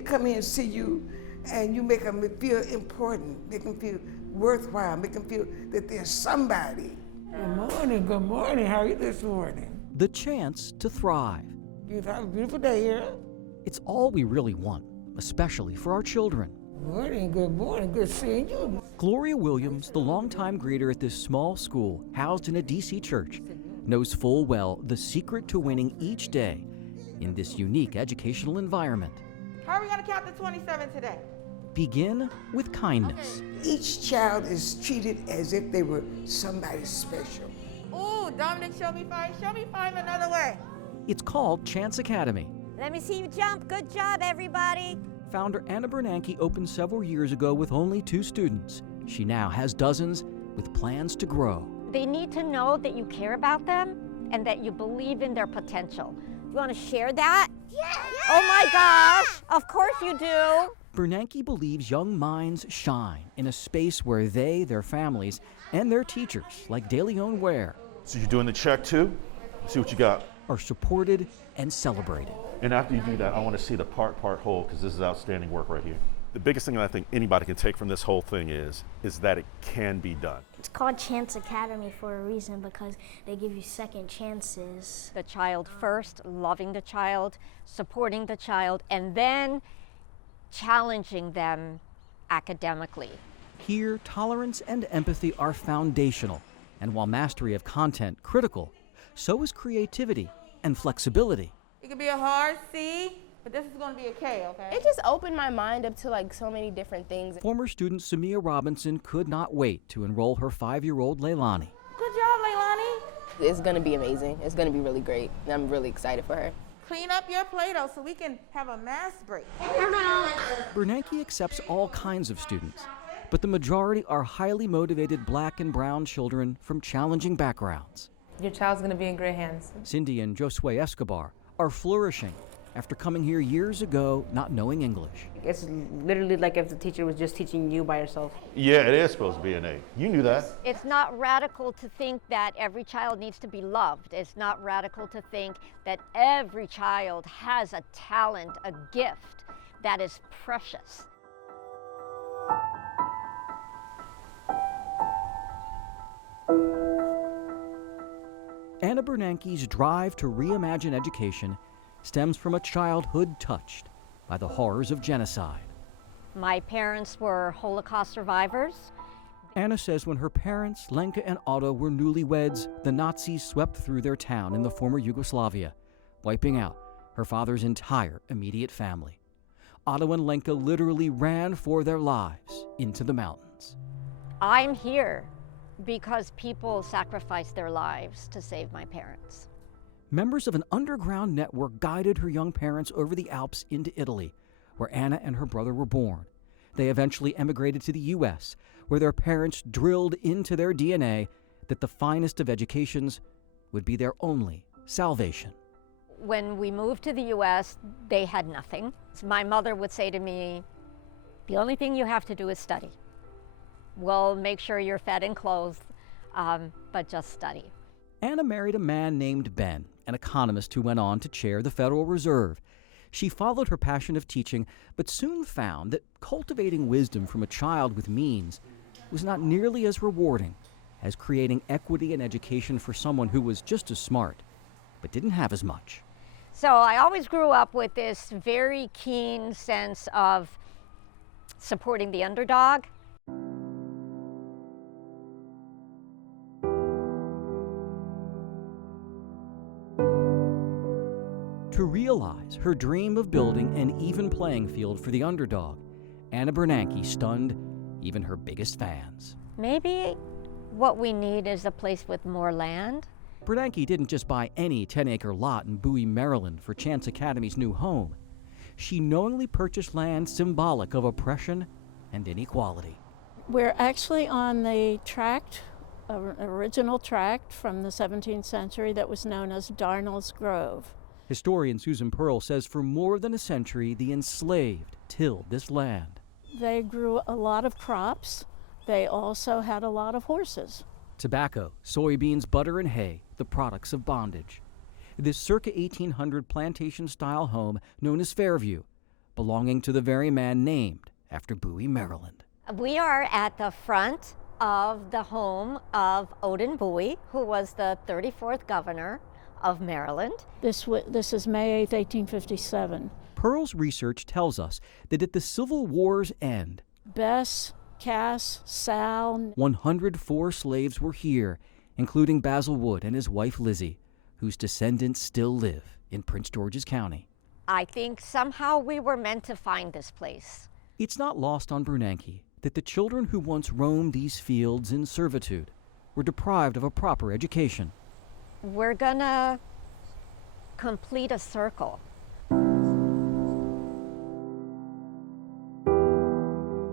they come in and see you, and you make them feel important, make them feel worthwhile, make them feel that they're somebody. Good morning, how are you this morning? The chance to thrive. Beautiful day here. It's all we really want, especially for our children. Good morning, good seeing you. Gloria Williams, the longtime greeter at this small school housed in a D.C. church, knows full well the secret to winning each day in this unique educational environment. How are we going to count to 27 today? Begin with kindness. Okay. Each child is treated as if they were somebody special. Ooh, Dominic, show me five. Show me five another way. It's called Chance Academy. Let me see you jump. Good job, everybody. Founder Anna Bernanke opened several years ago with only 2 students. She now has dozens with plans to grow. They need to know that you care about them and that you believe in their potential. You want to share that? Yeah! Oh my gosh, of course you do. Bernanke believes young minds shine in a space where they, their families, and their teachers, like De Leon Ware, So you're doing the check too? See what you got. are supported and celebrated. And after you do that, I want to see the part whole, because this is outstanding work right here. The biggest thing that I think anybody can take from this whole thing is that it can be done. It's called Chance Academy for a reason, because they give you second chances. The child first, loving the child, supporting the child, and then challenging them academically. Here, tolerance and empathy are foundational, and while mastery of content critical, so is creativity and flexibility. It could be a hard C, but this is going to be a K, okay? It just opened my mind up to like so many different things. Former student Samia Robinson could not wait to enroll her 5-year-old Leilani. Good job, Leilani. It's going to be amazing. It's going to be really great, and I'm really excited for her. Clean up your Play-Doh so we can have a mass break. Bernanke accepts all kinds of students, but the majority are highly motivated Black and brown children from challenging backgrounds. Your child's going to be in great hands. Cindy and Josue Escobar are flourishing after coming here years ago not knowing English. It's literally like if the teacher was just teaching you by yourself. Yeah, it is supposed to be an A. You knew that. It's not radical to think that every child needs to be loved. It's not radical to think that every child has a talent, a gift that is precious. Anna Bernanke's drive to reimagine education stems from a childhood touched by the horrors of genocide. My parents were Holocaust survivors. Anna says when her parents, Lenka and Otto, were newlyweds, the Nazis swept through their town in the former Yugoslavia, wiping out her father's entire immediate family. Otto and Lenka literally ran for their lives into the mountains. I'm here because people sacrificed their lives to save my parents. Members of an underground network guided her young parents over the Alps into Italy, where Anna and her brother were born. They eventually emigrated to the U.S., where their parents drilled into their DNA that the finest of educations would be their only salvation. When we moved to the U.S., they had nothing. My mother would say to me, the only thing you have to do is study. We'll make sure you're fed and clothed, but just study. Anna married a man named Ben, an economist who went on to chair the Federal Reserve. She followed her passion of teaching, but soon found that cultivating wisdom from a child with means was not nearly as rewarding as creating equity in education for someone who was just as smart, but didn't have as much. So I always grew up with this very keen sense of supporting the underdog. To realize her dream of building an even playing field for the underdog, Anna Bernanke stunned even her biggest fans. Maybe what we need is a place with more land. Bernanke didn't just buy any 10-acre lot in Bowie, Maryland for Chance Academy's new home. She knowingly purchased land symbolic of oppression and inequality. We're actually on the tract, original tract from the 17th century that was known as Darnell's Grove. Historian Susan Pearl says for more than a century, the enslaved tilled this land. They grew a lot of crops. They also had a lot of horses. Tobacco, soybeans, butter, and hay, the products of bondage. This circa 1800 plantation-style home, known as Fairview, belonging to the very man named after Bowie, Maryland. We are at the front of the home of Odin Bowie, who was the 34th governor of Maryland. This is May 8th, 1857. Pearl's research tells us that at the Civil War's end, Bess, Cass, Sal, 104 slaves were here, including Basil Wood and his wife Lizzie, whose descendants still live in Prince George's County. I think somehow we were meant to find this place. It's not lost on Bernanke that the children who once roamed these fields in servitude were deprived of a proper education. We're gonna complete a circle.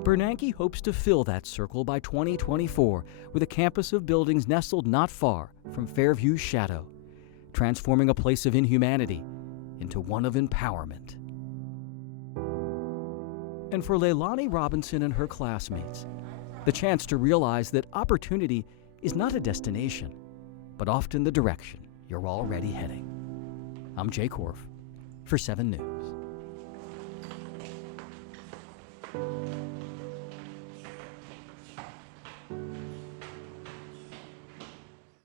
Bernanke hopes to fill that circle by 2024 with a campus of buildings nestled not far from Fairview's shadow, transforming a place of inhumanity into one of empowerment. And for Leilani Robinson and her classmates, the chance to realize that opportunity is not a destination, but often the direction you're already heading. I'm Jay Korf for 7 News.